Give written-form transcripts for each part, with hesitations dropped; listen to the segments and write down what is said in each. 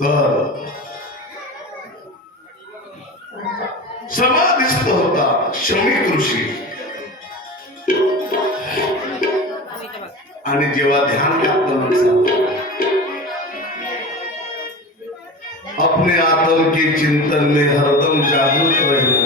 तर समाधिस्थ होता शमीक ऋषी. आणि जेव्हा ध्यान लागतं माणसाला, अपने आत्म के चिंतन में हरदम जागरूक रहना.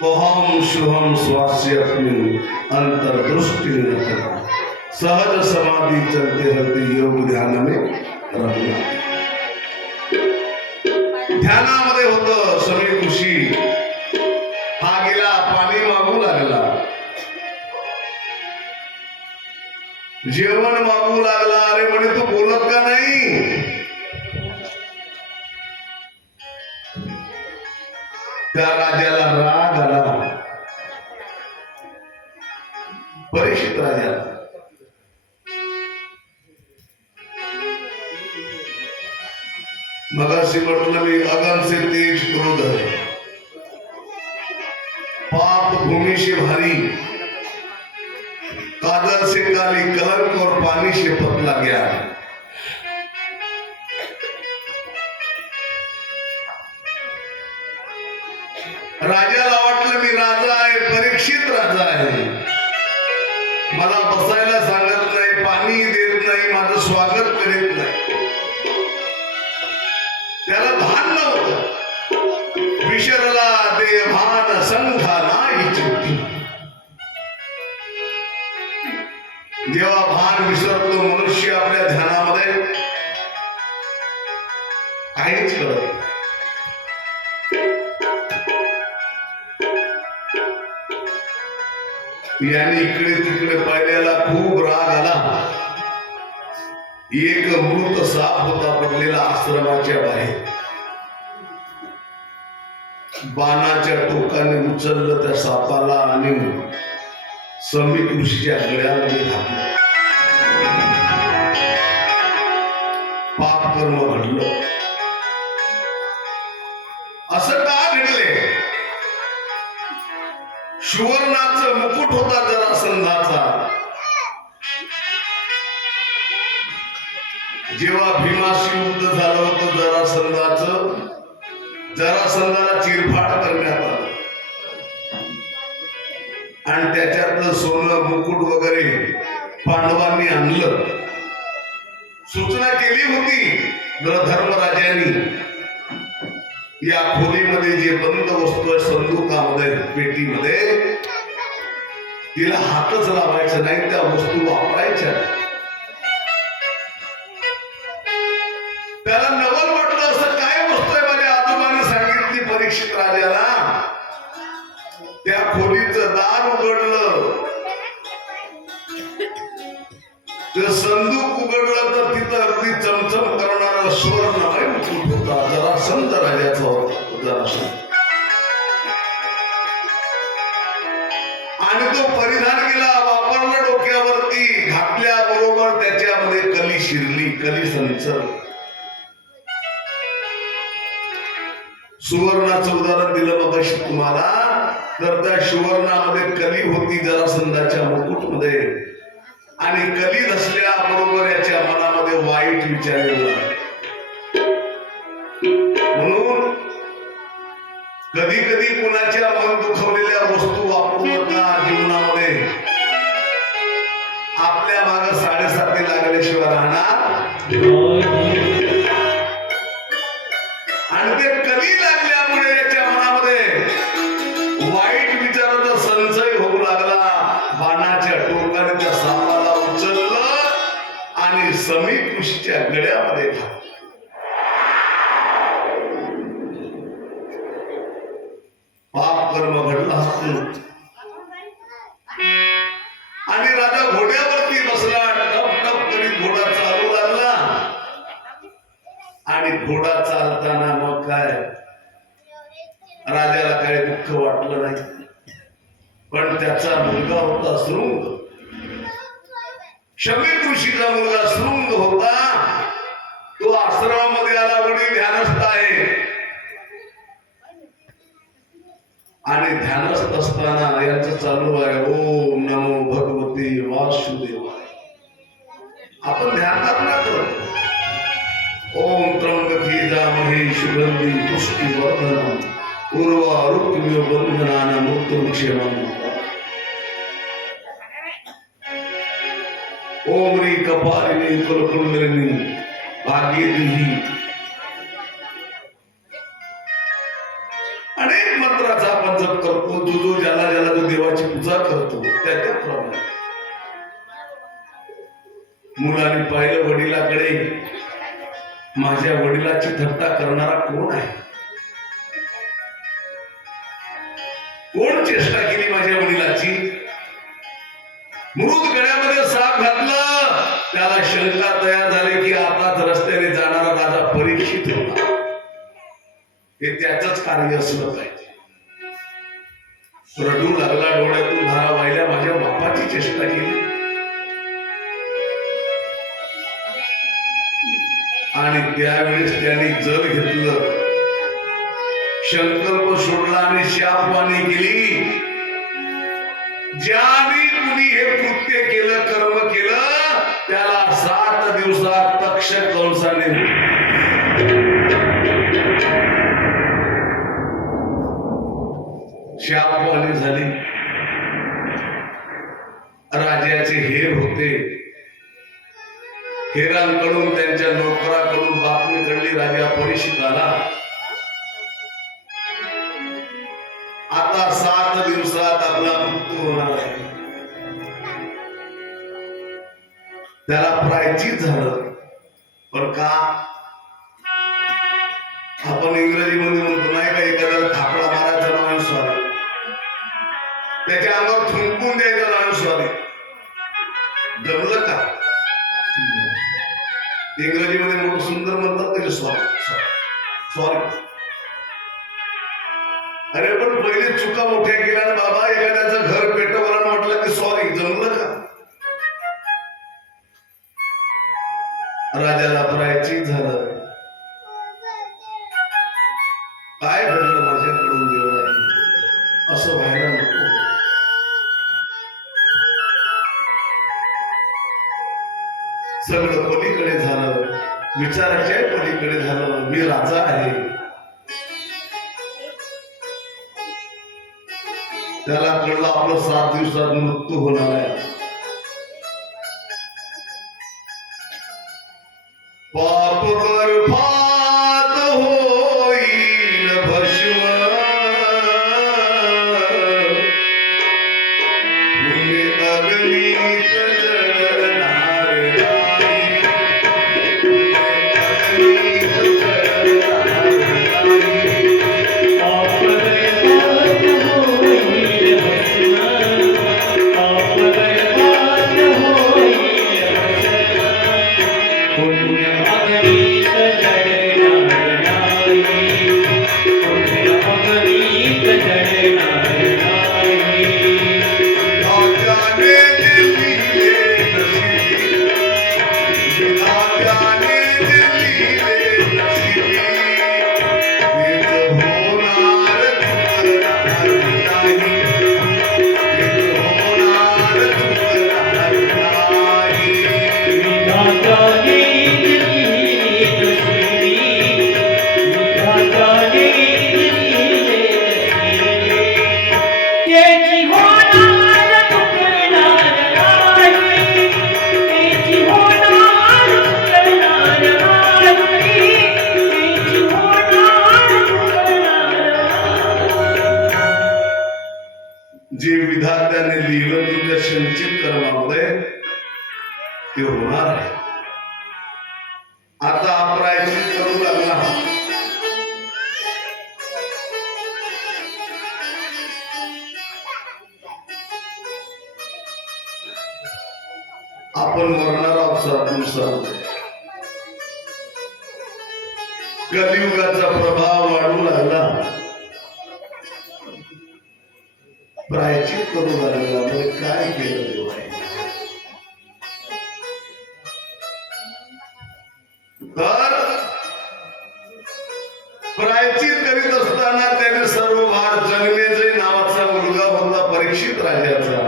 तो हम शुभम स्वास्थ्य अपनी अंतर्दृष्टि रखना. सहज समाधि चलते रहते योग ध्यान में रखना. ध्यानामध्ये होतं समीप ऋषी. हा गेला पाणी मागू लागला, जेवण मागू लागला. अरे म्हणे तू बोलत का नाही? त्या राजाला राग आला, परीक्षित राजाला. मगाशी म्हटलं मी, अगन से तेज क्रोध है, पाप भूमि से भारी, कादर से काली कलंक और पानी से पतला गया. राजाला वाटलं मी राजा आहे, परीक्षित राजा आहे, मला बसायला सांगत नाही, पाणी देत नाही, माझं स्वागत करीत नाही. त्याला भान नव्हतं. विसरला ते भान संघा नाही चित्ती. जेव्हा भान विसरतो मनुष्य आपल्या ध्यानामध्ये, काहीच कळत नाही. याने इकडे तिकडे पाहिल्याला खूप राग आला. एक मृत साप होता पडलेला आश्रमाच्या बाहेर. बाणाच्या टोकाने उचललं त्या सापाला आणि समीप ऋषीच्या गळ्यामध्ये घातलं. पाप कर्म घडलं. असं का घडले? सुवर्णाचं मुकुट होता जरासंधाचा. जेव्हा भीमाशी युद्ध झालं होतं जरासंधाचं, जरासंधाला चिरफाड करण्यात आलं आणि त्याच्यातलं सोनं मुकुट वगैरे पांडवांनी आणलं. सूचना केली होती धर्मराजांनी, या खोलीमध्ये जे बंद वस्तू आहे संदुकामध्ये, पेटीमध्ये, तिला हातच लावायचा नाही, त्या वस्तू वापरायच्या. त्याला नवल वाटलं, असं काय वस्तू आहे माझ्या आजोबाने सांगितली परीक्षित राजाला. त्या खोलीचं दार उघडलं, ते संदूक उघडलं तर तिथं अगदी चमचम करणारा सुवर्णमय मुकुट होता. जरासंध राजाचा होता जरासंध. आणि तो परिधान केला, वापरला डोक्यावरती, घातल्याबरोबर त्याच्यामध्ये कली शिरली, कली संचर. सुवर्णाचं उदाहरण दिलं मगाशी तुम्हाला, तर त्या सुवर्णामध्ये कली होती जरासंधाच्या मुकुटमध्ये. आणि कली नसल्याबरोबर याच्या मनामध्ये वाईट विचार येऊ लागले. म्हणून कधी कधी कुणाच्या मन दुखवलेल्या वस्तू वापरू नका जीवनामध्ये. आपल्या मागे साडेसाती लागल्याशिवाय राहणार. आणि ते कली लागल्यामुळे याच्या मनामध्ये वाईट विचाराचा संचय होऊ लागला. बाणाच्या टोकाने त्या सापाला उचललं आणि समीप ऋषीच्या गळ्यामध्ये घातलं. पाप कर्म घडला आणि राजा घोड्यावरती बसला. टप टप करीत घोडा चालू लागला. आणि घोडा चालताना मग काय, राजाला काय दुःख वाटलं नाही. पण त्याचा मुलगा होता शृंग. शमीक ऋषीचा मुलगा शृंग होता. तो आश्रमामध्ये आला, वडील ध्यानस्थ आहे. आणि ध्यानस्थ असताना यांचं चालू आहे ओम नमो भगवती वासुदेवाय. आपण ध्यानात ना करतो, वै शुगंधी पुष्टिवर्धनम् उर्वारुक्मियो बंधनानां मृत्युक्षेमम् ओम ह्री कपालिनी कुलकुंडलिनी भाग्यदेही अनेक मंत्राचा आपण जप करतो. जो ज्याला ज्याला जो देवाची पूजा करतो त्याप्रमाणे मुलाने पाहिलं वडिलाकडे, माझ्या वडिलाची थट्टा करणारा कोण आहे, कोण चेष्टा केली माझ्या वडिलाची. मृत गड्यामध्ये साप घातलं, त्याला शंका तयार झाली की आताच रस्त्याने जाणारा राजा परीक्षित होता, हे त्याचंच कार्य असलं पाहिजे. रडू लागला, डोळ्यातून धारा वाहिल्या, माझ्या बापाची चेष्टा केली. आणि त्यावेळेस त्यांनी जल घेतलं, संकल्प सोडला आणि शापवाणी केली. ज्याने कुणी हे कृत्य केलं, कर्म केलं, त्याला 7 दिवसात तक्षक कंसाने शापवाणी झाली. राजाचे हेर होते, हेरांकडून त्यांच्या नोकराकडून बातमी कळली, राजा परीक्षित आला. आता 7 दिवसात आपला मृत्यू होणार आहे. त्याला प्रायश्चित झालं. पण का? आपण इंग्रजीमध्ये म्हणतो नाही का, एखाद्याला थापडा मारायचा नाव स्वारी, त्याच्या अंगावर थुंकून द्यायचं नाव स्वारी. जमलं का? इंग्रजीमध्ये मोठं सुंदर म्हणतात त्याचे सॉरी सॉरी. अरे पण पहिले चुका मोठ्या केल्या ना बाबा, एखाद्याचं घर पेटवलं म्हटलं की सॉरी. जमलं का? राजाला प्रायश्चित झालं. काय घडलं माझ्याकडून देवा, असं व्हायला नको. सगळं पलीकडे झालं, विचाराच्या पलीकडे झालं. मी राजा आहे. त्याला कळलं आपलं 7 दिवसात मृत्यू होणार आहे. पाप बर्फात होईल भस्म, पुण्य अग्नीत जळणार नाही, पुण्य अग्नीत जळणार नाही. पाप बर्फात होईल भस्म, पाप बर्फात होईल भस्म, पुण्य अग्नीत जळणार नाही, पुण्य अग्नीत जळणार नाही. विधात्याने दिलेले नशिबी, विधात्याने दिलेले नशिबी, हेच होणार चुकणार नाही, हेच होणार चुकणार नाही. विधात्याने जे विधात्याने लिहिलं तुझ्या संचित कर्मामध्ये ते होणार आहे. आता प्रायश्चित करू लागला. आपण मरणार आहोत 7 दिवसात. कलियुगाचा प्रभाव वाढू लागला, प्रायश्चित करू लागला. म्हणजे काय केलं देवाने? तर प्रायश्चित करीत असताना त्याने सर्व भार जन्मेजय नावाचा मुलगा होता परीक्षित राजाचा.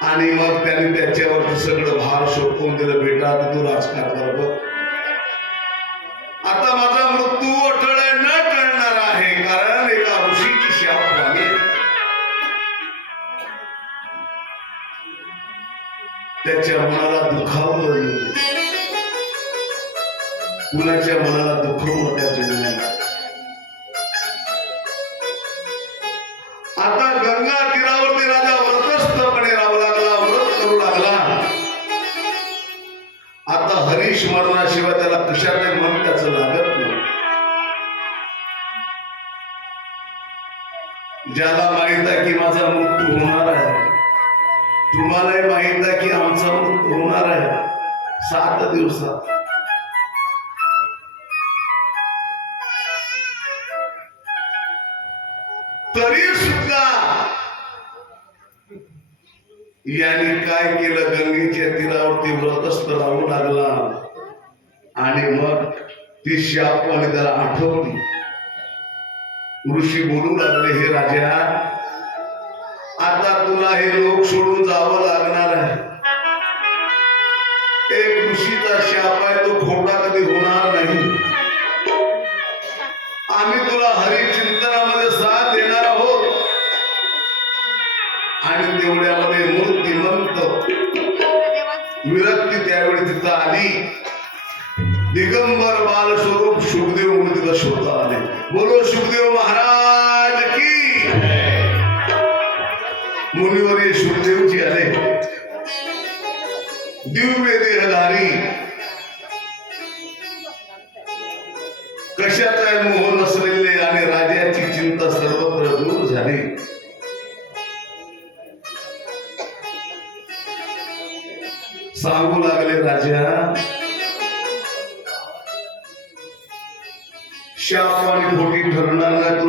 आणि मग त्याने त्याच्यावरती सगळं भार सोपवून दिलं. बेटा तू राजकारणावर बघ. आता माझा मृत्यू अटळ न टळणार आहे, कारण एका ऋषीची शाप झाली. त्याच्या मनाला दुखावलं. कुणाच्या मनाला दुखवलं त्याच्या मनाला. आता गंगा तीरावरती राजा व्रतस्थपणे राहू लागला, व्रत करू लागला. आता हरीश मरणाशिवाय त्याला कशाने मन त्याचं लागत नाही. ज्याला माहित आहे की माझा मृत्यू होणार आहे, तुम्हालाही माहित आहे की आमचा मृत्यू होणार आहे 7 दिवसात. तरी सुद्धा यांनी काय केलं, गंगेच्या तीरावरती व्रतस्थ राहू लागला. आणि मग ती शापवाने त्याला आठवली. ऋषी बोलू लागले, हे राजा आता तुला हे लोक सोडून जावं लागणार आहे. एक ऋषीचा शाप आहे, तो खोटा कधी होणार नाही. आम्ही तुला हरिचिंतनामध्ये साथ देणार आहोत. आणि तेवढ्यामध्ये मूर्तिमंत विरक्ती त्यावेळी तिथं आली. दिगंबर बालस्वरूप शुकदेव म्हणून तिथं शोधता आले. बोलो शुकदेव महाराज की. मुनिवर शुकदेवजी आले, दिव्य देहधारी. कशाचा मोह नसलेले आणि राजाची चिंता सर्वत्र दूर झाली. सांगू लागले, राजा शाप आणि खोटी ठरणार नाही.